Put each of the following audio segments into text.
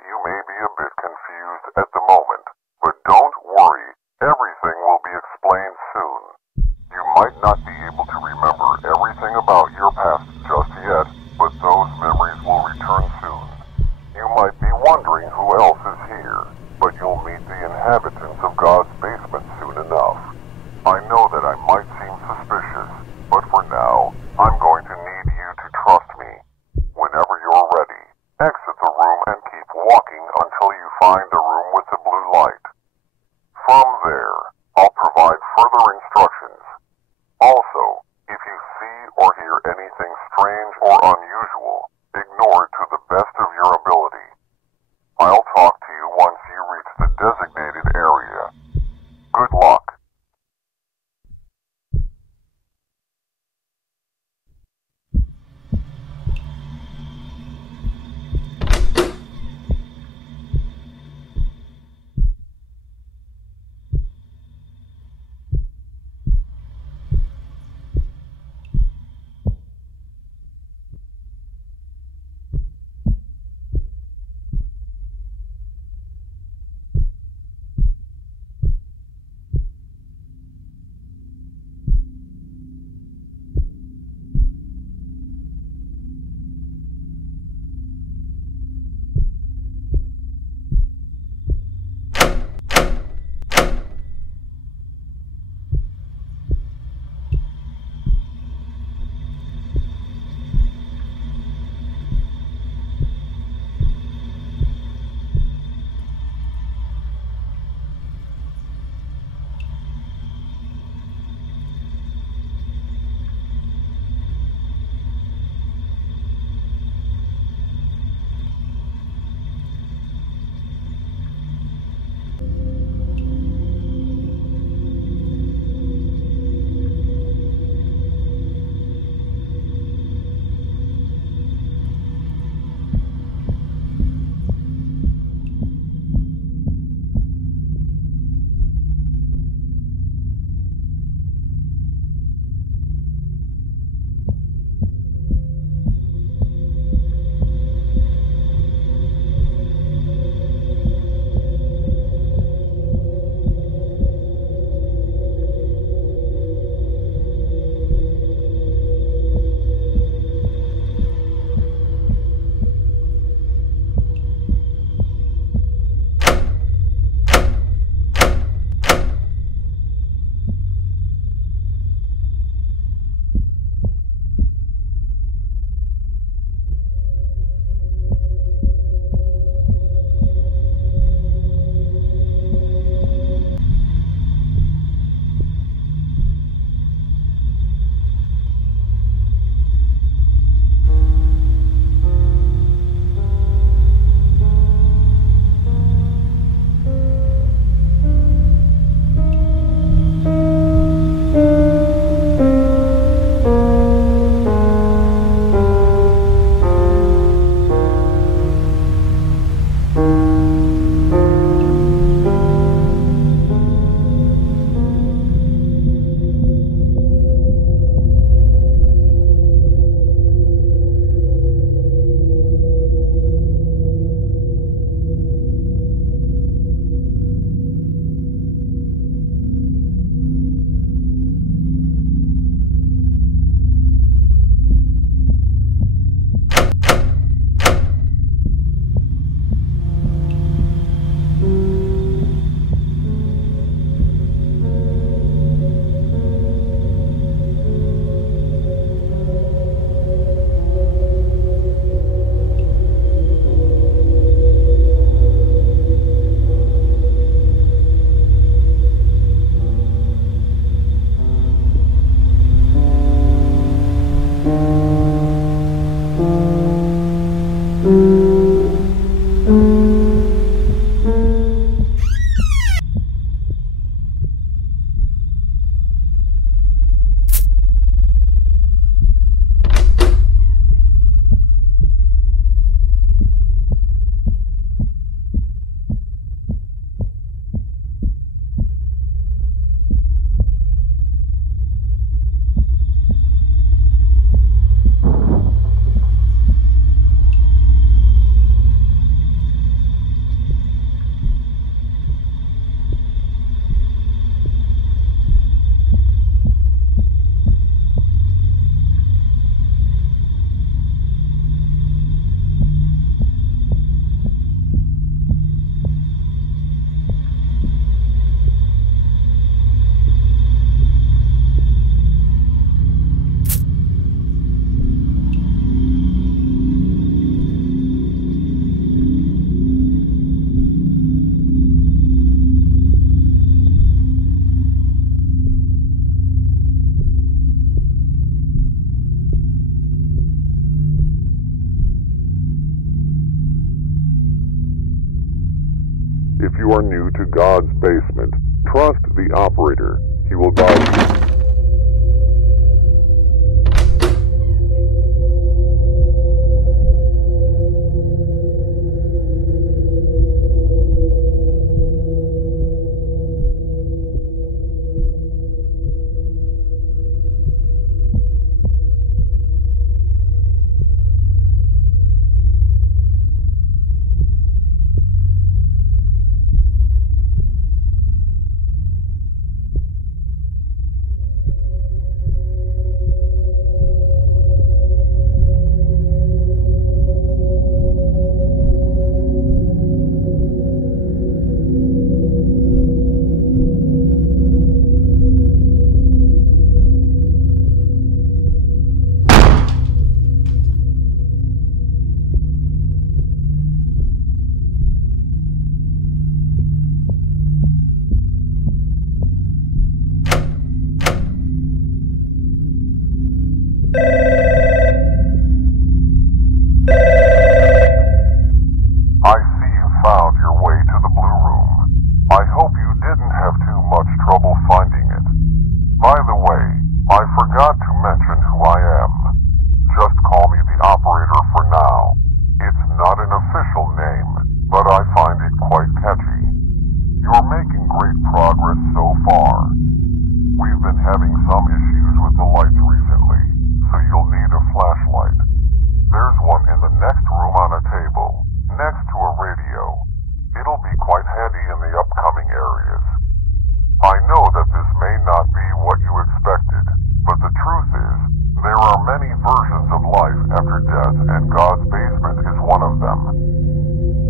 that you may be a bit confused at the moment, but don't worry, everything will be explained soon. You might not be able to remember everything about your past just yet, but those memories will return soon. You might be wondering who else is here, but you'll meet the inhabitants of God's basement soon enough. I know that I might seem suspicious, but for now, I'm going to need you to trust me. Whenever you're ready, exit the room and keep walking until you find the room with the blue light. From there, I'll provide further instructions. Also, if you see or hear anything strange or unusual, ignore it to the best of your ability. I'll talk to you once you reach the designated area. Good luck. If you are new to God's basement, trust the operator. He will guide you. I see you found your way to the Blue Room. I hope you didn't have too much trouble finding it. By the way, I forgot to mention who I am. Just call me the operator for now. It's not an official name, but I find it quite catchy. You're making great progress so far. We've been having some issues with the lights recently, so you'll need a flashlight. There's one in the next room on a table, next to a radio. It'll be quite handy in the upcoming areas. I know that this may not be what you expected, but the truth is, there are many versions of life after death, and God's basement is one of them.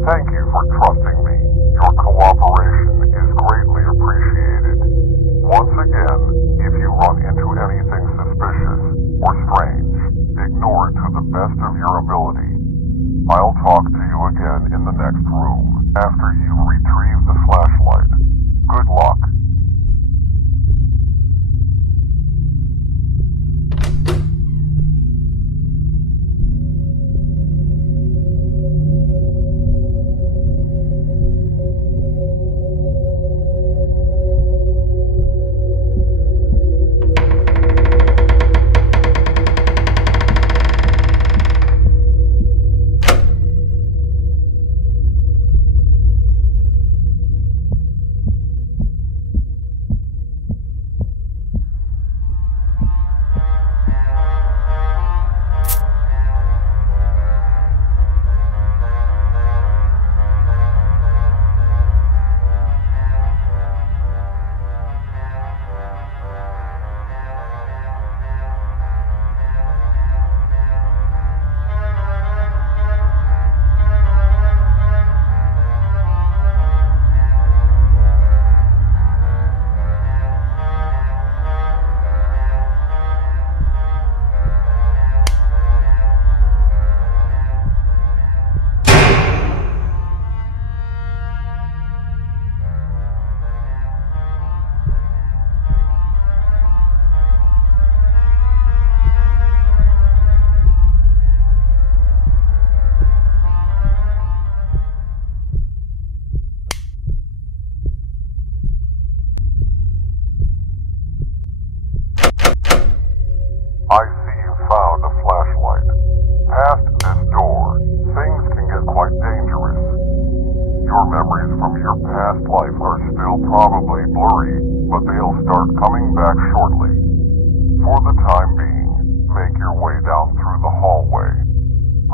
Thank you for trusting me. Your cooperation is greatly appreciated. Once again, if you run into anything suspicious or strange, ignore it to the best of your ability. I'll talk to you again in the next room after you retrieve the flashlight. Good luck. I see you found a flashlight. Past this door, things can get quite dangerous. Your memories from your past life are still probably blurry, but they'll start coming back shortly. For the time being, make your way down through the hallway.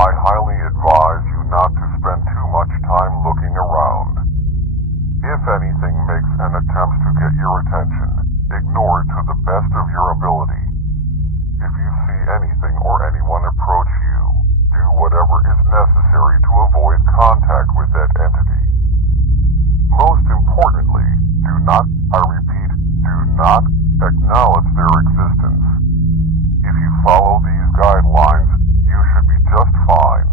I highly advise you not to spend too much time looking around. If anything makes an attempt to get your attention, ignore it to the best of your ability. If you see anything or anyone approach you, do whatever is necessary to avoid contact with that entity. Most importantly, do not, I repeat, do not acknowledge their existence. If you follow these guidelines, you should be just fine.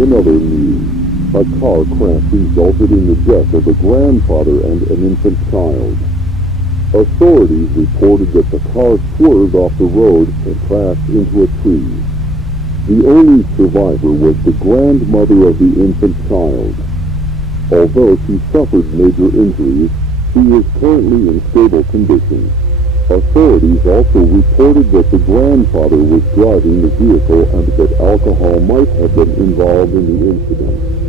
In other news, a car crash resulted in the death of a grandfather and an infant child. Authorities reported that the car swerved off the road and crashed into a tree. The only survivor was the grandmother of the infant child. Although she suffered major injuries, she is currently in stable condition. Authorities also reported that the grandfather was driving the vehicle and that alcohol might have been involved in the incident.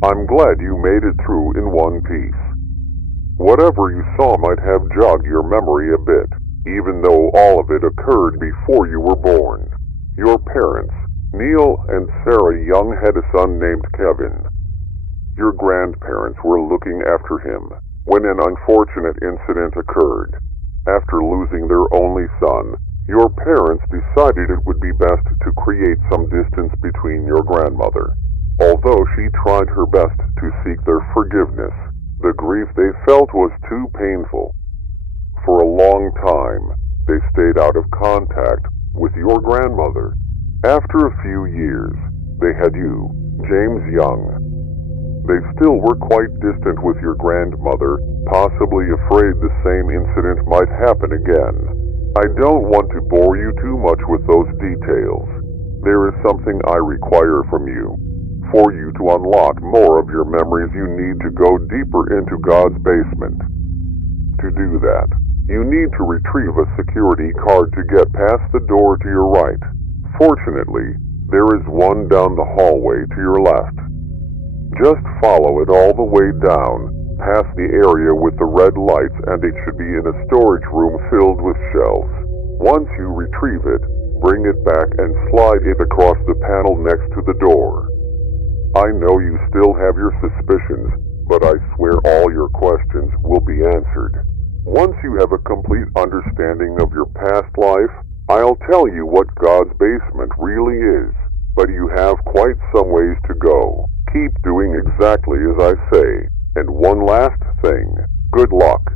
I'm glad you made it through in one piece. Whatever you saw might have jogged your memory a bit, even though all of it occurred before you were born. Your parents, Neil and Sarah Young, had a son named Kevin. Your grandparents were looking after him when an unfortunate incident occurred. After losing their only son, your parents decided it would be best to create some distance between your grandmother. Although she tried her best to seek their forgiveness, the grief they felt was too painful. For a long time, they stayed out of contact with your grandmother. After a few years, they had you, James Young. They still were quite distant with your grandmother, possibly afraid the same incident might happen again. I don't want to bore you too much with those details. There is something I require from you. For you to unlock more of your memories, you need to go deeper into God's basement. To do that, you need to retrieve a security card to get past the door to your right. Fortunately, there is one down the hallway to your left. Just follow it all the way down, past the area with the red lights, and it should be in a storage room filled with shelves. Once you retrieve it, bring it back and slide it across the panel next to the door. I know you still have your suspicions, but I swear all your questions will be answered. Once you have a complete understanding of your past life, I'll tell you what God's basement really is, but you have quite some ways to go. Keep doing exactly as I say. And one last thing, good luck.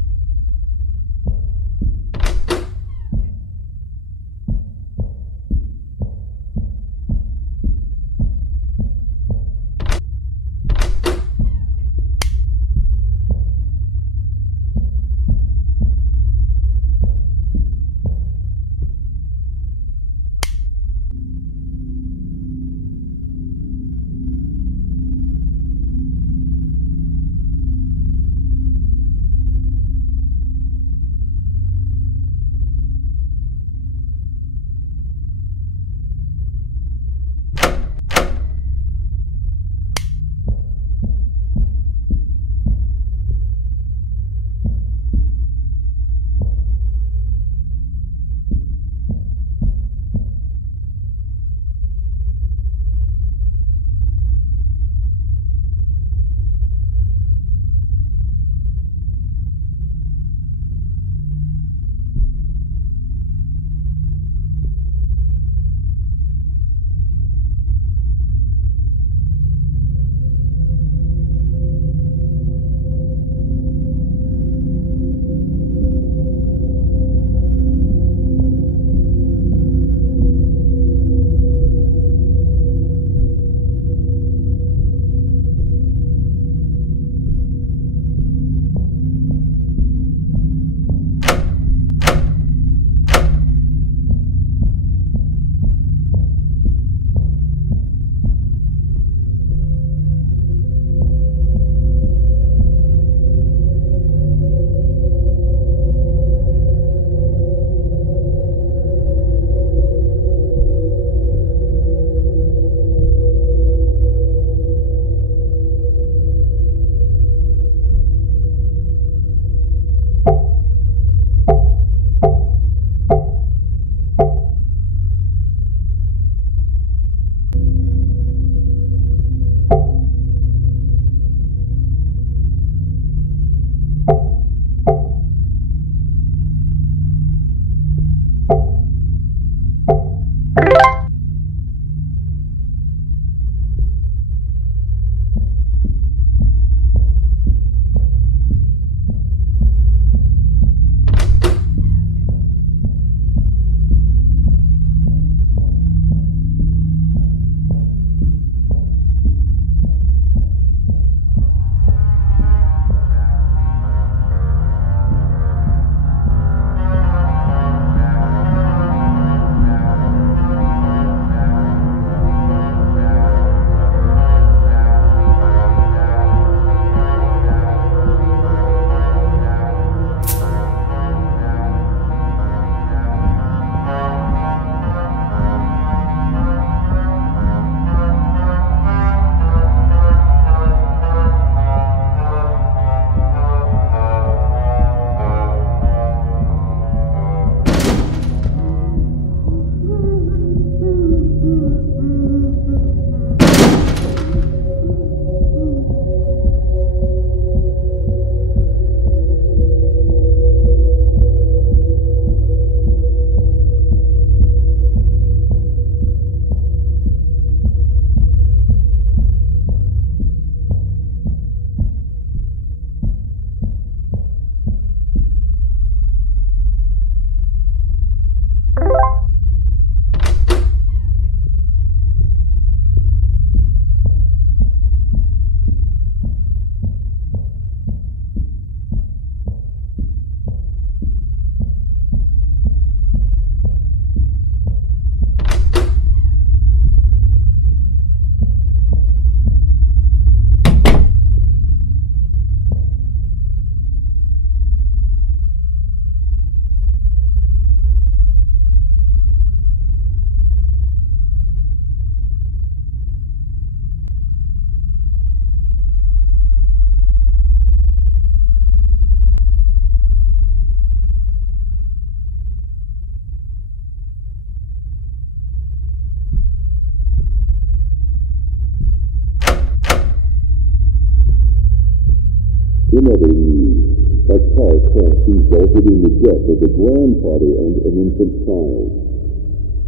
In other news, a car crash resulted in the death of a grandfather and an infant child.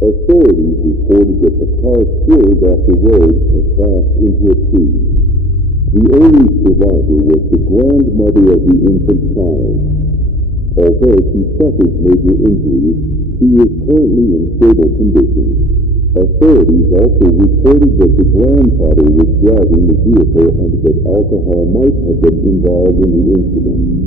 Authorities reported that the car swerved off the road and crashed into a tree. The only survivor was the grandmother of the infant child. Although she suffered major injuries, she is currently in stable condition. Authorities also reported that the grandfather was driving the vehicle and that alcohol might have been involved in the incident.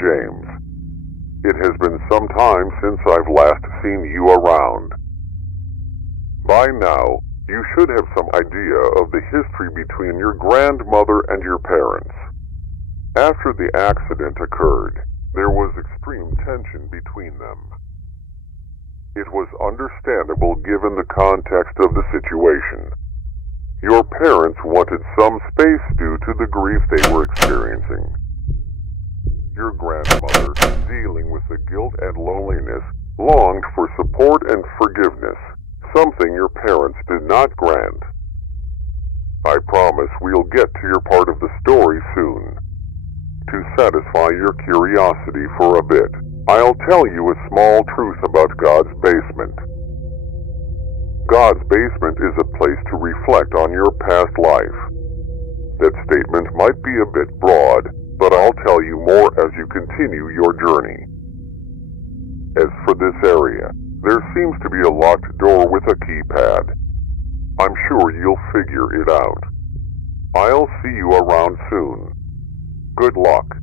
James, it has been some time since I've last seen you around. By now, you should have some idea of the history between your grandmother and your parents. After the accident occurred, there was extreme tension between them. It was understandable given the context of the situation. Your parents wanted some space due to the grief they were experiencing. Your grandmother, dealing with the guilt and loneliness, longed for support and forgiveness, something your parents did not grant. I promise we'll get to your part of the story soon. To satisfy your curiosity for a bit, I'll tell you a small truth about God's basement. God's basement is a place to reflect on your past life. That statement might be a bit broad, but I'll tell you more as you continue your journey. As for this area, there seems to be a locked door with a keypad. I'm sure you'll figure it out. I'll see you around soon. Good luck.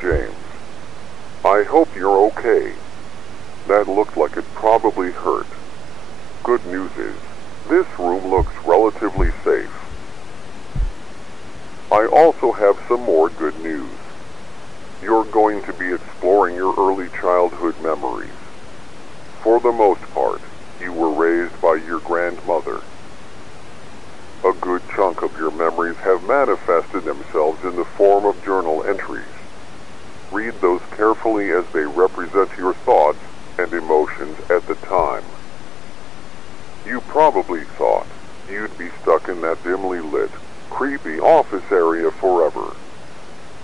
James, I hope you're okay. That looked like it probably hurt. Good news is, this room looks relatively safe. I also have some more good news. You're going to be exploring your early childhood memories. For the most part, you were raised by your grandmother. A good chunk of your memories have manifested themselves in the form of journal entries. Read those carefully as they represent your thoughts and emotions at the time. You probably thought you'd be stuck in that dimly lit, creepy office area forever.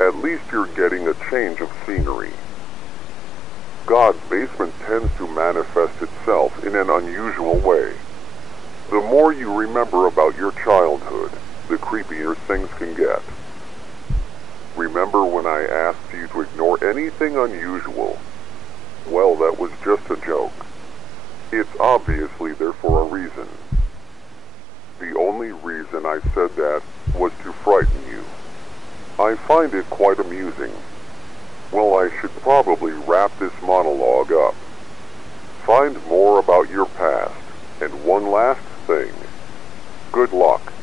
At least you're getting a change of scenery. God's basement tends to manifest itself in an unusual way. The more you remember about your childhood, the creepier things can get. Remember when I asked you to ignore anything unusual? Well, that was just a joke. It's obviously there for a reason. The only reason I said that was to frighten you. I find it quite amusing. Well, I should probably wrap this monologue up. Find more about your past, and one last thing. Good luck.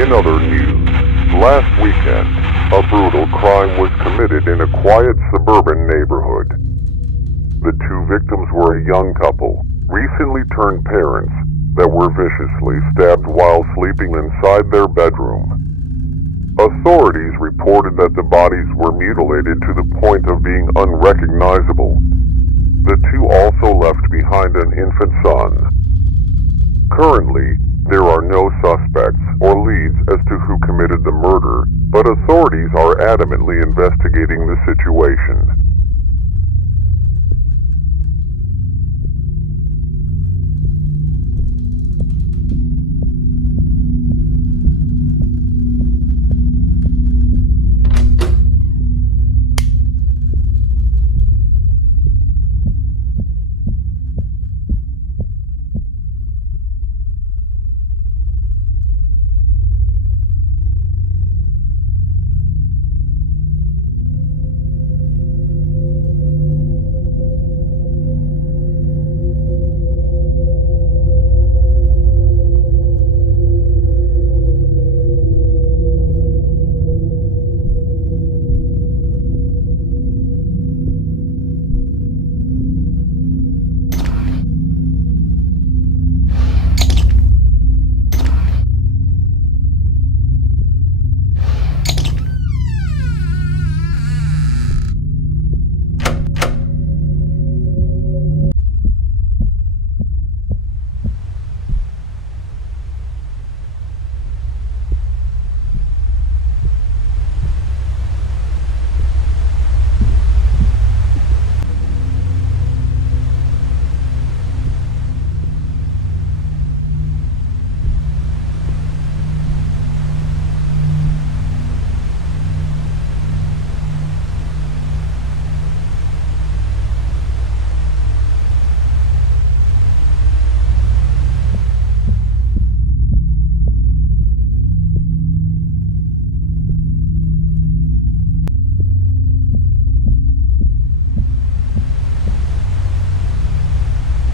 In other news, last weekend, a brutal crime was committed in a quiet suburban neighborhood. The two victims were a young couple, recently turned parents, that were viciously stabbed while sleeping inside their bedroom. Authorities reported that the bodies were mutilated to the point of being unrecognizable. The two also left behind an infant son. Currently, there are no suspects or leads as to who committed the murder, but authorities are adamantly investigating the situation.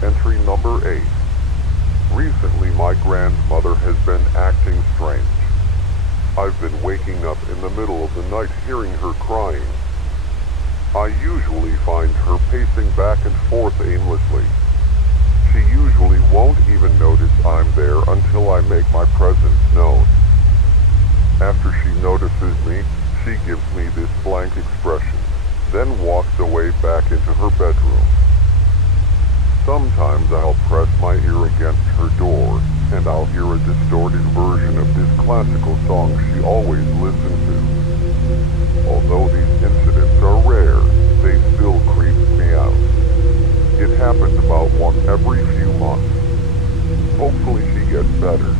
Entry number 8. Recently, my grandmother has been acting strange. I've been waking up in the middle of the night hearing her crying. I usually find her pacing back and forth aimlessly. She usually won't even notice I'm there until I make my presence known. After she notices me, she gives me this blank expression, then walks away back into her bedroom. Sometimes I'll press my ear against her door, and I'll hear a distorted version of this classical song she always listened to. Although these incidents are rare, they still creep me out. It happens about once every few months. Hopefully she gets better.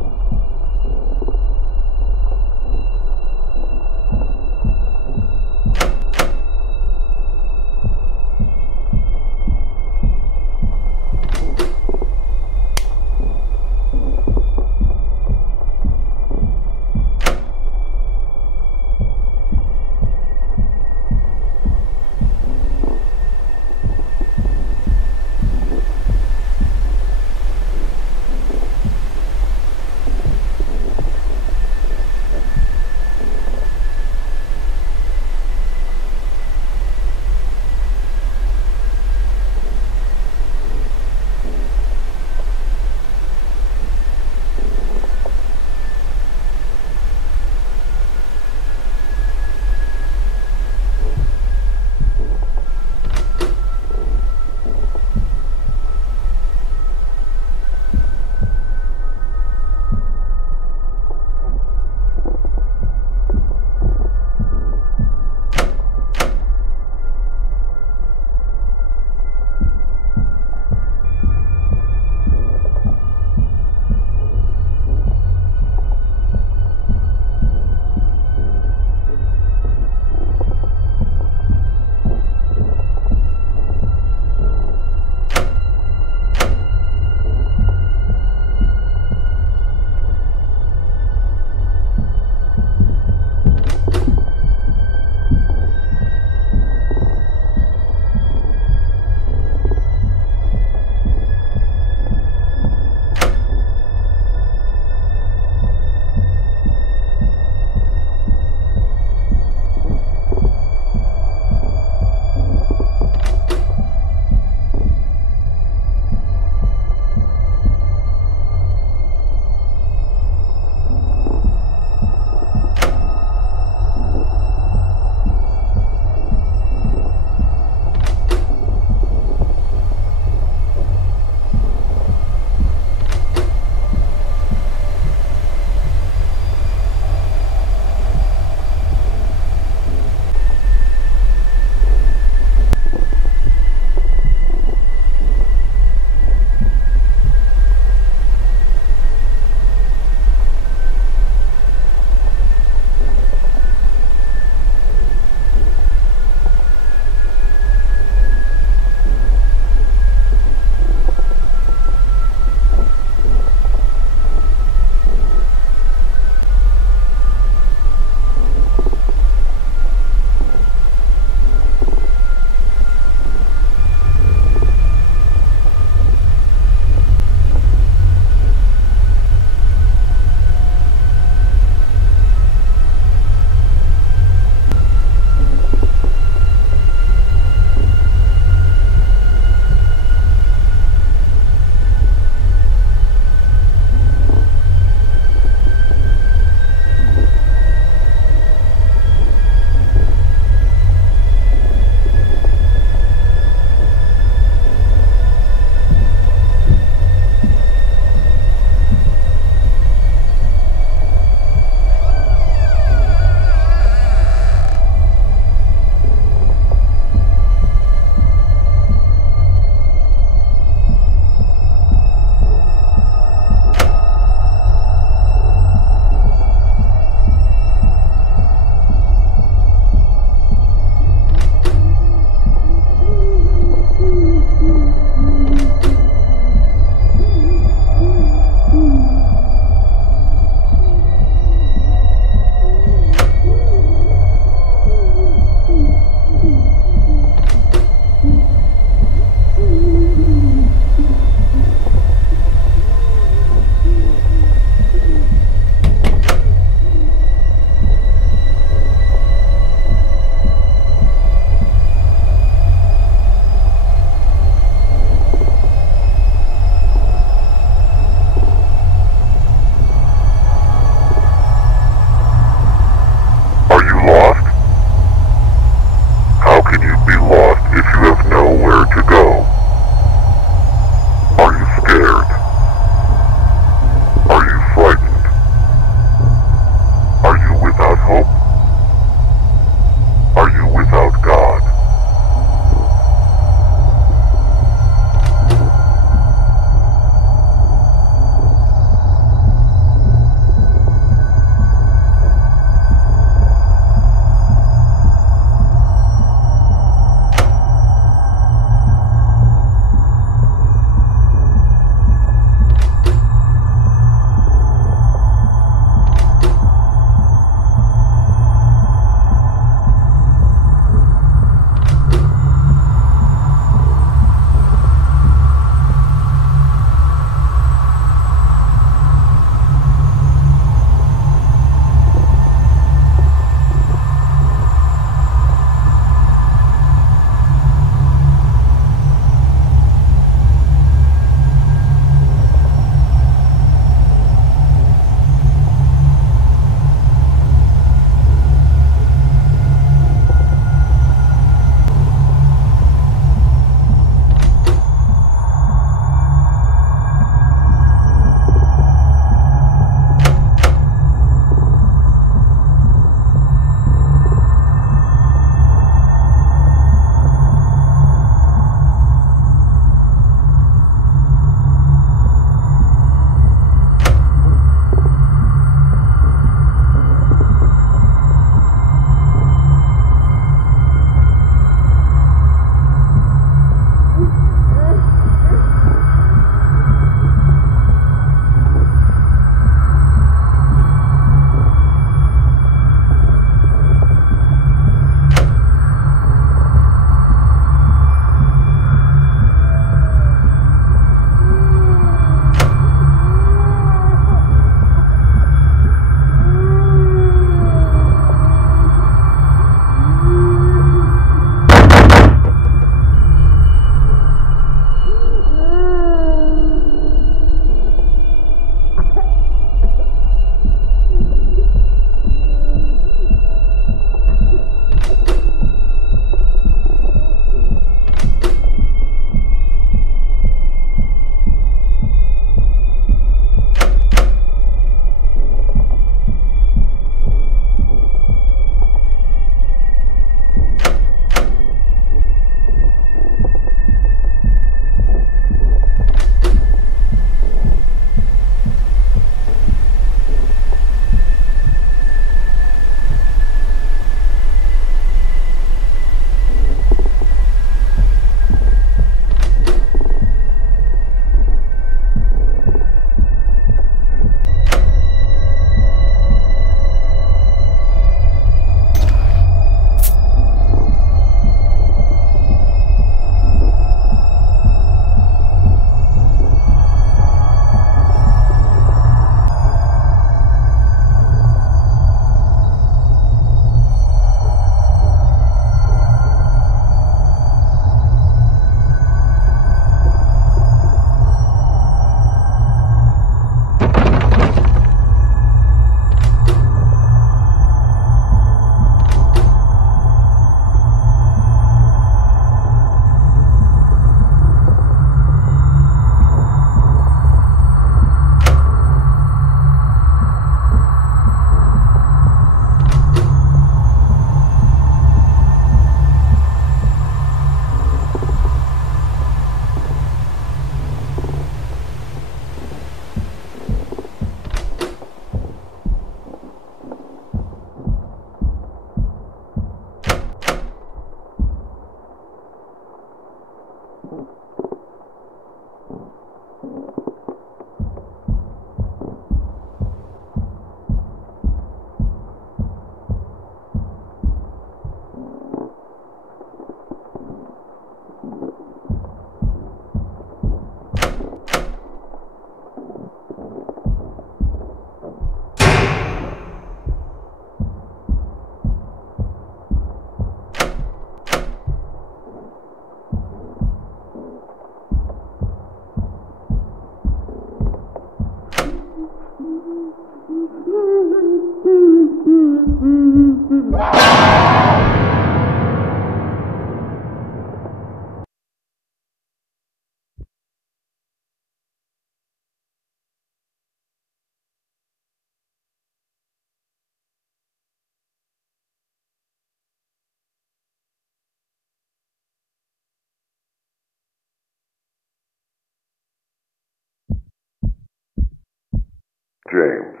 James,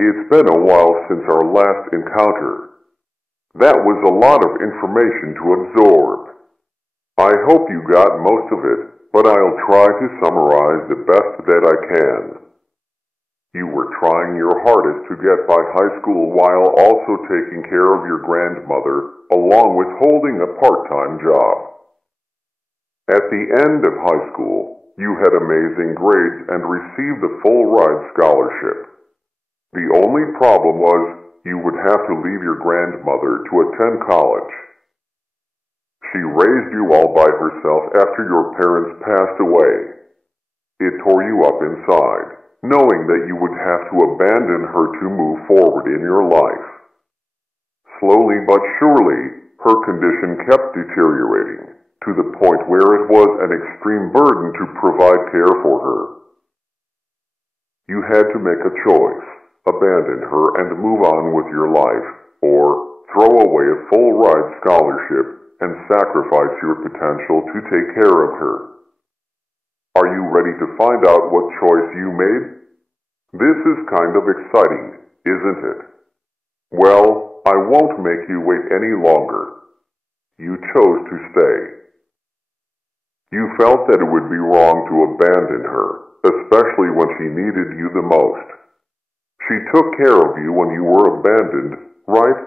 it's been a while since our last encounter. That was a lot of information to absorb. I hope you got most of it, but I'll try to summarize the best that I can. You were trying your hardest to get by high school while also taking care of your grandmother, along with holding a part-time job. At the end of high school, you had amazing grades and received the full-ride scholarship. The only problem was you would have to leave your grandmother to attend college. She raised you all by herself after your parents passed away. It tore you up inside, knowing that you would have to abandon her to move forward in your life. Slowly but surely, her condition kept deteriorating, to the point where it was an extreme burden to provide care for her. You had to make a choice, abandon her and move on with your life, or throw away a full-ride scholarship and sacrifice your potential to take care of her. Are you ready to find out what choice you made? This is kind of exciting, isn't it? Well, I won't make you wait any longer. You chose to stay. You felt that it would be wrong to abandon her, especially when she needed you the most. She took care of you when you were abandoned, right?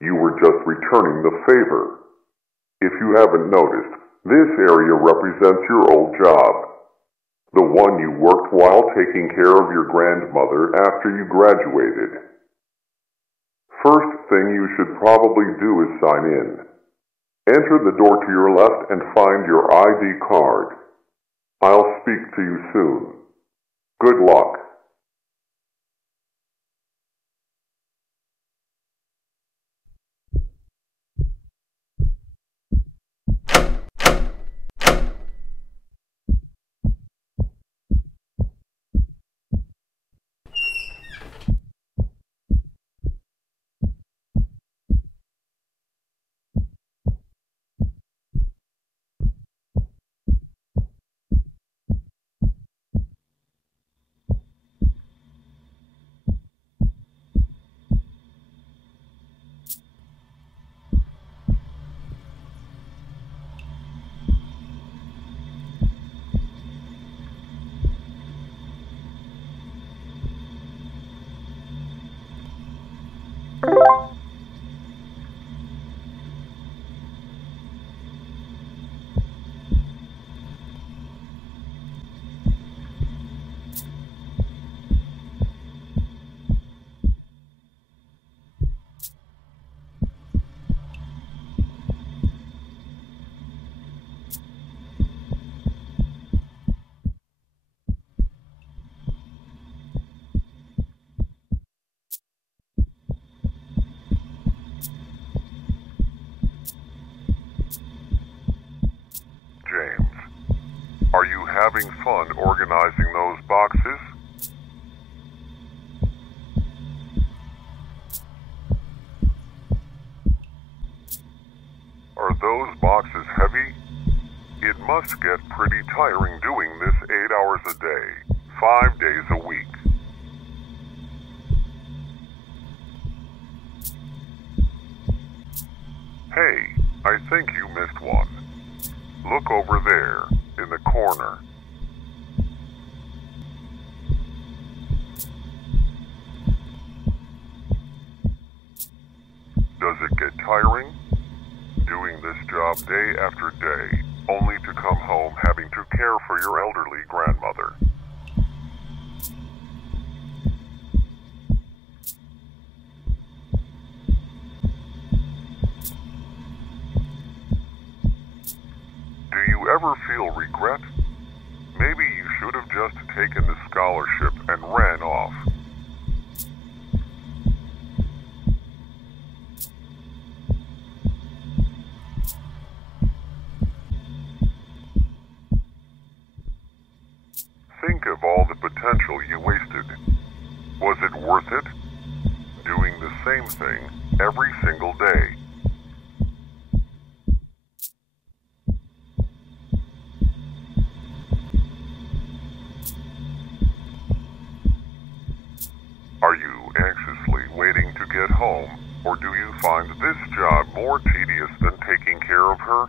You were just returning the favor. If you haven't noticed, this area represents your old job. The one you worked while taking care of your grandmother after you graduated. First thing you should probably do is sign in. Enter the door to your left and find your ID card. I'll speak to you soon. Good luck. Are you having fun organizing those boxes? Are those boxes heavy? It must get pretty tiring doing this 8 hours a day, 5 days a week. Hey, I think you missed one. Look look over there, in the corner. Does it get tiring? Doing this job day after day, only to come home having to care for your elderly grandmother. Do you ever feel regret? Maybe you should have just taken the scholarship and ran off. Think of all the potential you wasted. Was it worth it? Doing the same thing every single day. Are you anxiously waiting to get home, or do you find this job more tedious than taking care of her?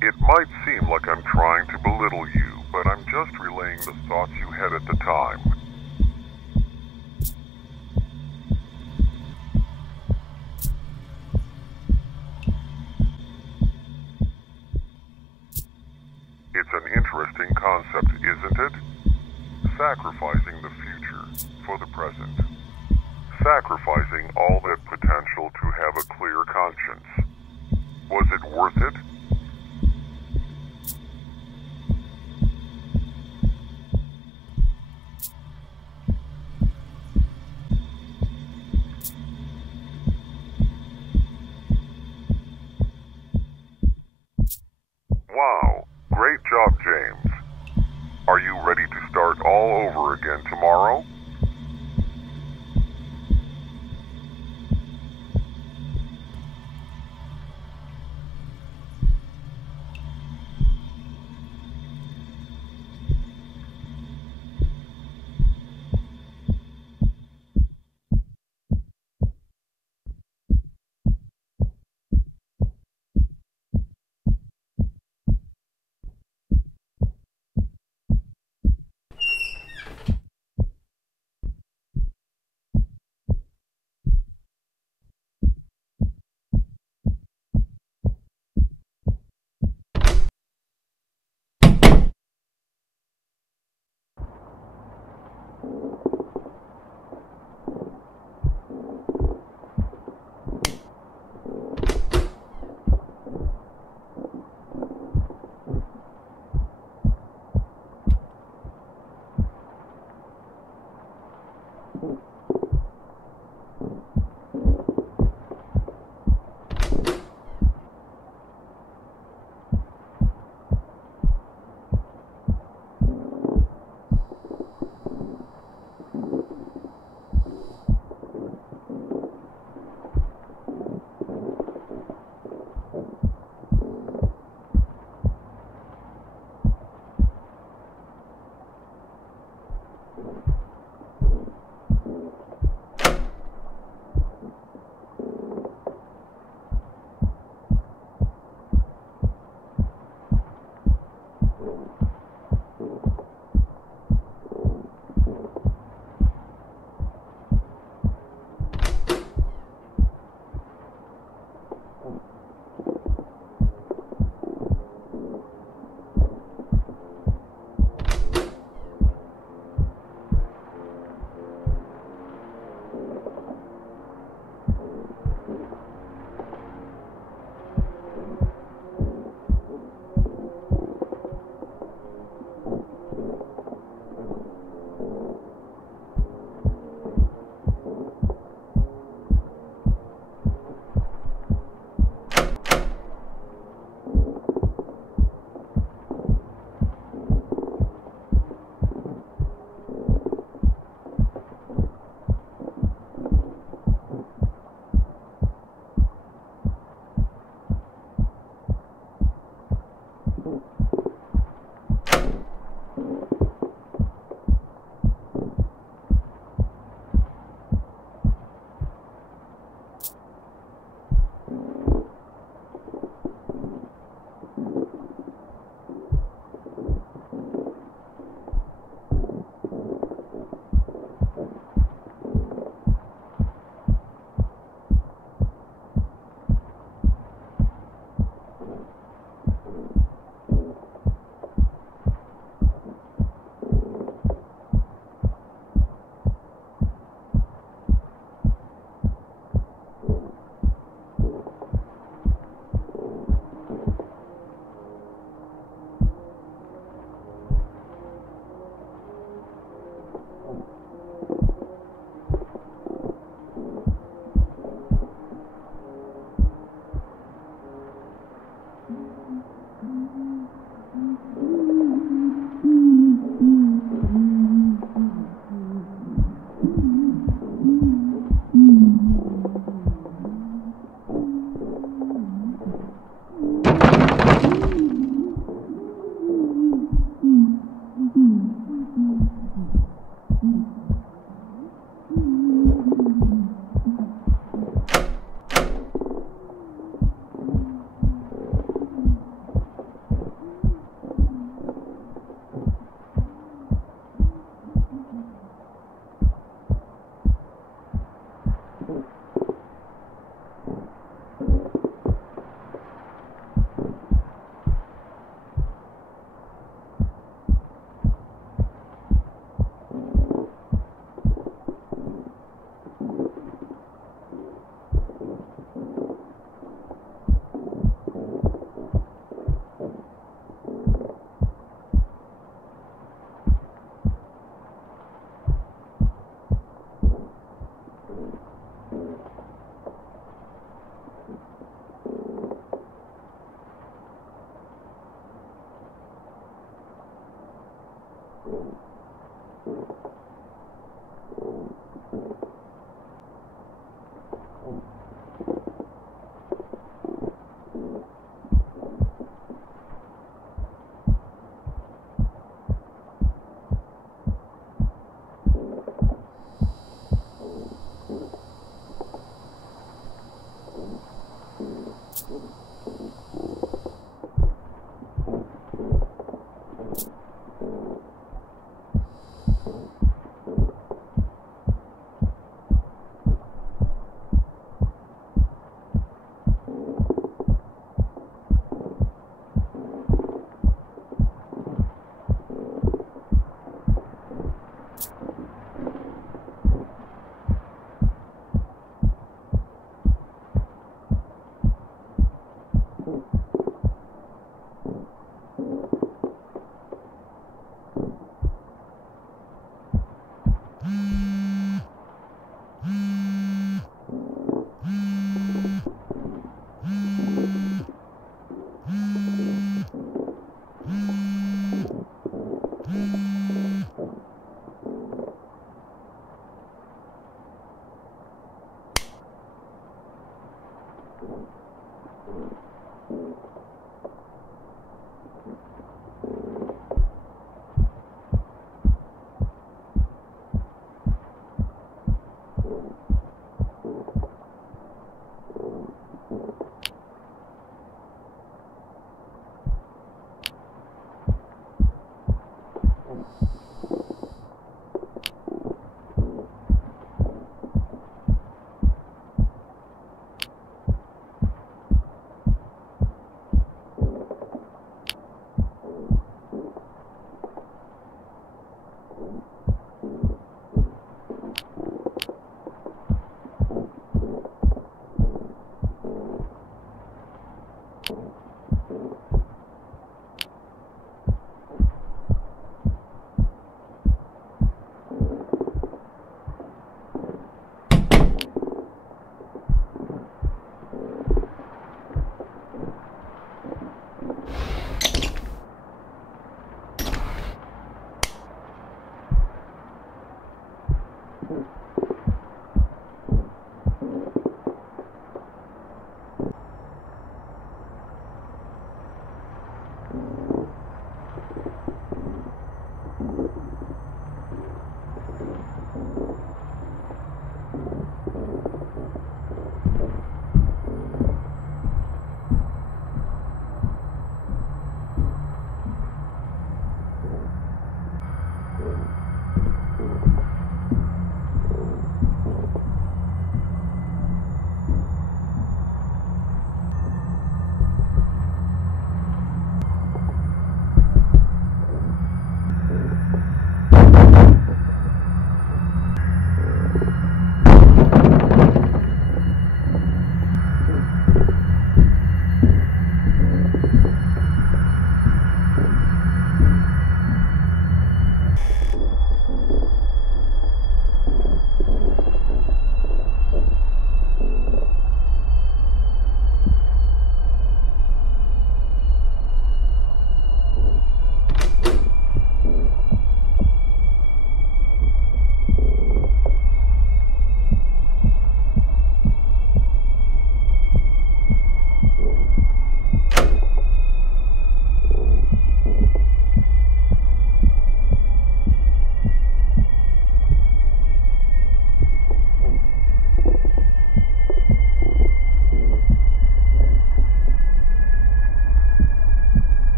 It might seem like I'm trying to belittle you, but I'm just relaying the thoughts you had at the time. It's an interesting concept, isn't it? Sacrificing the future for the present. Sacrificing all that potential to have a clear conscience. Was it worth it? Wow, great job, James. Are you ready to start all over again tomorrow?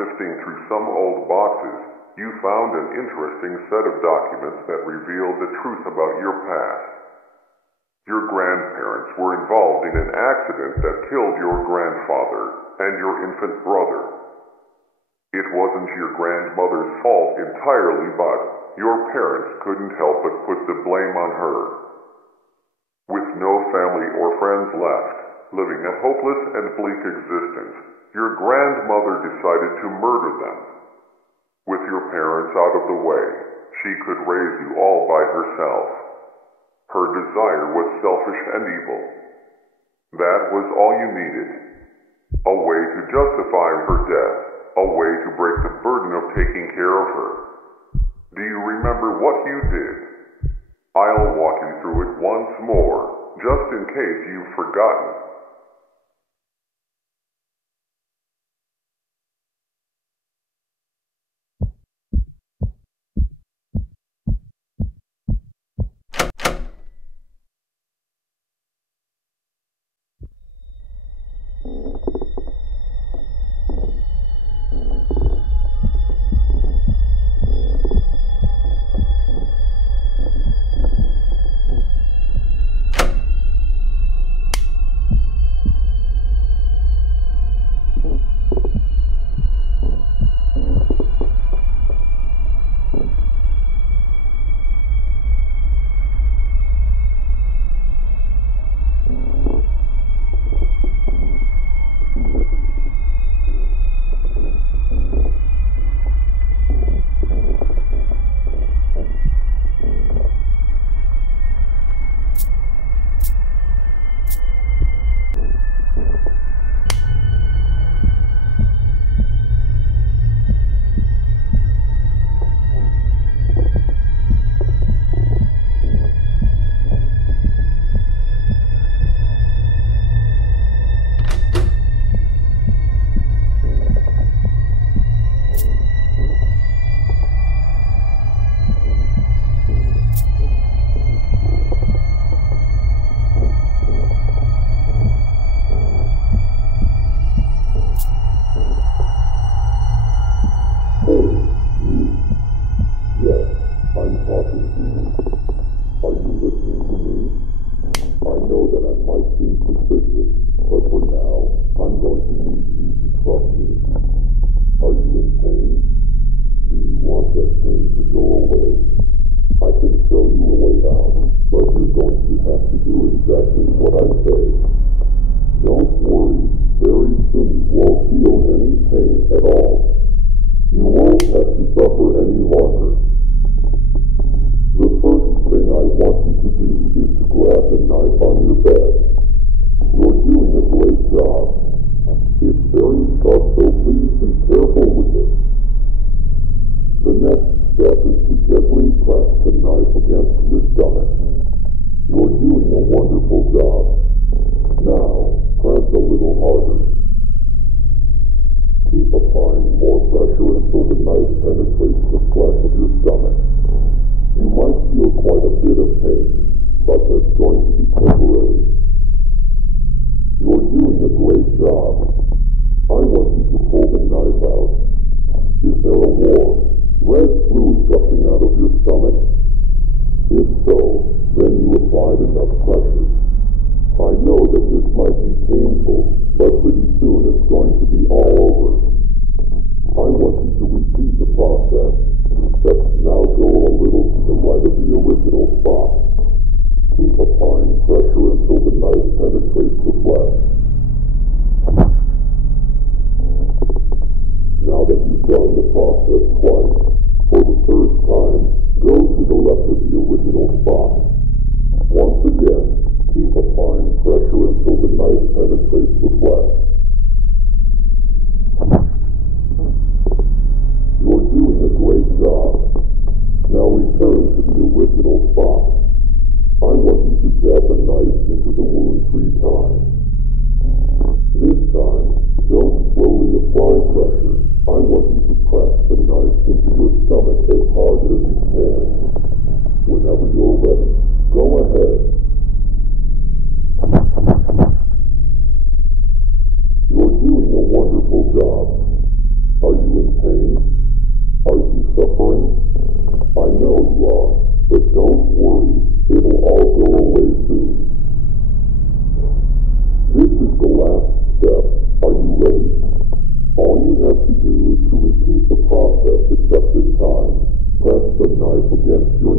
sifting through some old boxes, you found an interesting set of documents that revealed the truth about your past. Your grandparents were involved in an accident that killed your grandfather and your infant brother. It wasn't your grandmother's fault entirely, but your parents couldn't help but put the blame on her. With no family or friends left, living a hopeless and bleak existence, your grandmother decided to murder them. With your parents out of the way, she could raise you all by herself. Her desire was selfish and evil. That was all you needed. A way to justify her death, a way to break the burden of taking care of her. Do you remember what you did? I'll walk you through it once more, just in case you've forgotten. The next step is to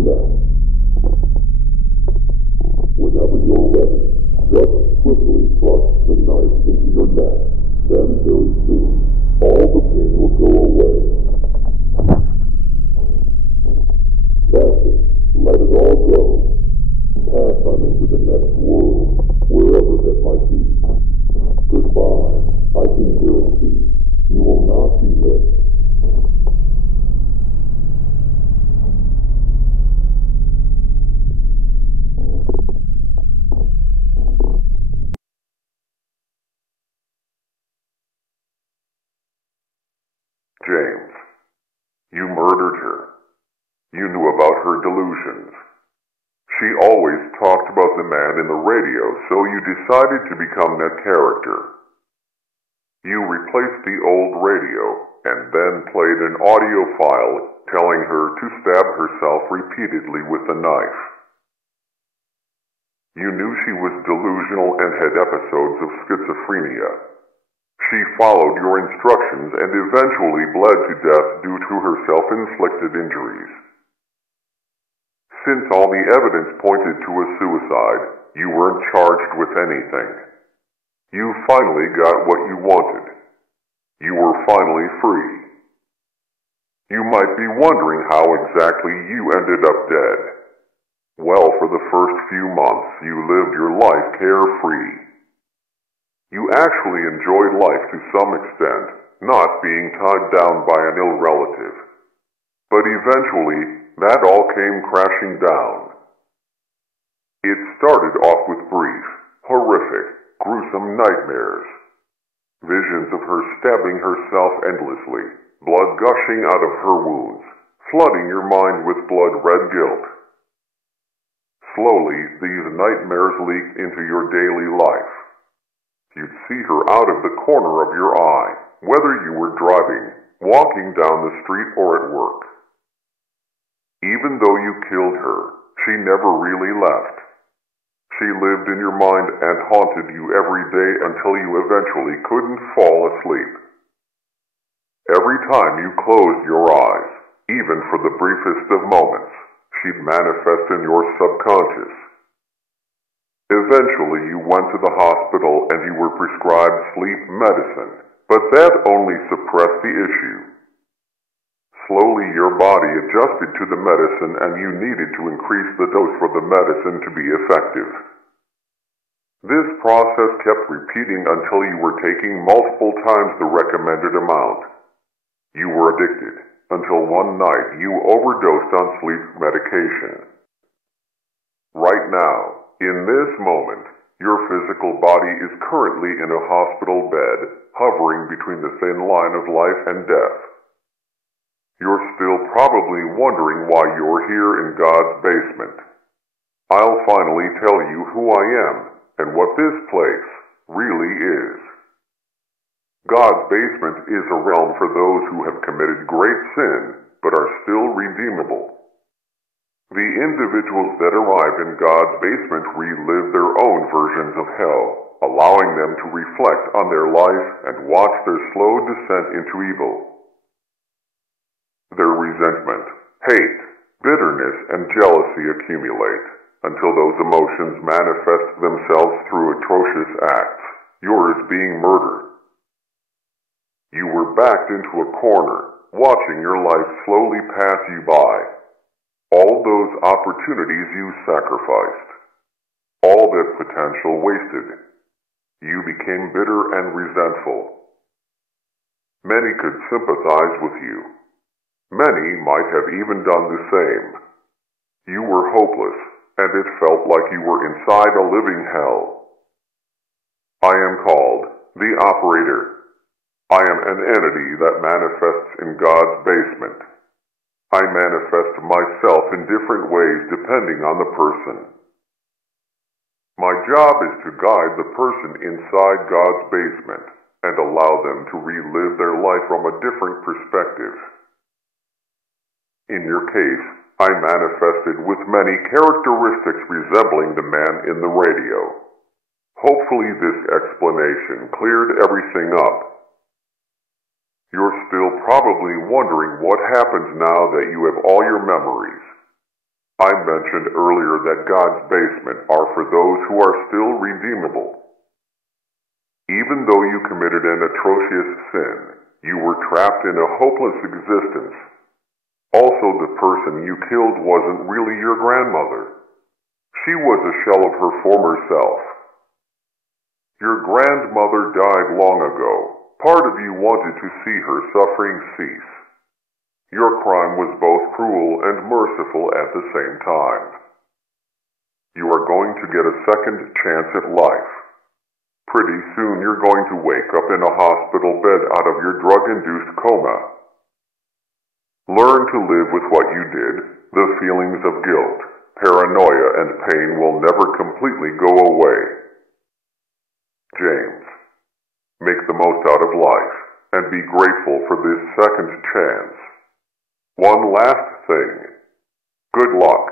neck. Whenever you're ready, just swiftly thrust the knife into your neck. Then very soon, all the pain will go away. That's it. Let it all go. Pass on into the next world, wherever that might be. Goodbye. I can guarantee you will not be missed. James, you murdered her. You knew about her delusions. She always talked about the man in the radio, so you decided to become that character. You replaced the old radio, and then played an audio file telling her to stab herself repeatedly with a knife. You knew she was delusional and had episodes of schizophrenia. She followed your instructions and eventually bled to death due to her self-inflicted injuries. Since all the evidence pointed to a suicide, you weren't charged with anything. You finally got what you wanted. You were finally free. You might be wondering how exactly you ended up dead. Well, for the first few months, you lived your life carefree. You actually enjoyed life to some extent, not being tied down by an ill relative. But eventually, that all came crashing down. It started off with brief, horrific, gruesome nightmares. Visions of her stabbing herself endlessly, blood gushing out of her wounds, flooding your mind with blood-red guilt. Slowly, these nightmares leaked into your daily life. You'd see her out of the corner of your eye, whether you were driving, walking down the street, or at work. Even though you killed her, she never really left. She lived in your mind and haunted you every day until you eventually couldn't fall asleep. Every time you closed your eyes, even for the briefest of moments, she'd manifest in your subconscious. Eventually, you went to the hospital and you were prescribed sleep medicine, but that only suppressed the issue. Slowly, your body adjusted to the medicine and you needed to increase the dose for the medicine to be effective. This process kept repeating until you were taking multiple times the recommended amount. You were addicted, until one night you overdosed on sleep medication. Right now, in this moment, your physical body is currently in a hospital bed, hovering between the thin line of life and death. You're still probably wondering why you're here in God's basement. I'll finally tell you who I am and what this place really is. God's basement is a realm for those who have committed great sin but are still redeemable. The individuals that arrive in God's basement relive their own versions of hell, allowing them to reflect on their life and watch their slow descent into evil. Their resentment, hate, bitterness, and jealousy accumulate, until those emotions manifest themselves through atrocious acts, yours being murder. You were backed into a corner, watching your life slowly pass you by. All those opportunities you sacrificed. All that potential wasted. You became bitter and resentful. Many could sympathize with you. Many might have even done the same. You were hopeless, and it felt like you were inside a living hell. I am called the Operator. I am an entity that manifests in God's basement. I manifest myself in different ways depending on the person. My job is to guide the person inside God's basement and allow them to relive their life from a different perspective. In your case, I manifested with many characteristics resembling the man in the radio. Hopefully this explanation cleared everything up. You're still probably wondering what happens now that you have all your memories. I mentioned earlier that God's basement are for those who are still redeemable. Even though you committed an atrocious sin, you were trapped in a hopeless existence. Also, the person you killed wasn't really your grandmother. She was a shell of her former self. Your grandmother died long ago. Part of you wanted to see her suffering cease. Your crime was both cruel and merciful at the same time. You are going to get a second chance at life. Pretty soon you're going to wake up in a hospital bed out of your drug-induced coma. Learn to live with what you did. The feelings of guilt, paranoia, and pain will never completely go away. James, make the most out of life, and be grateful for this second chance. One last thing. Good luck.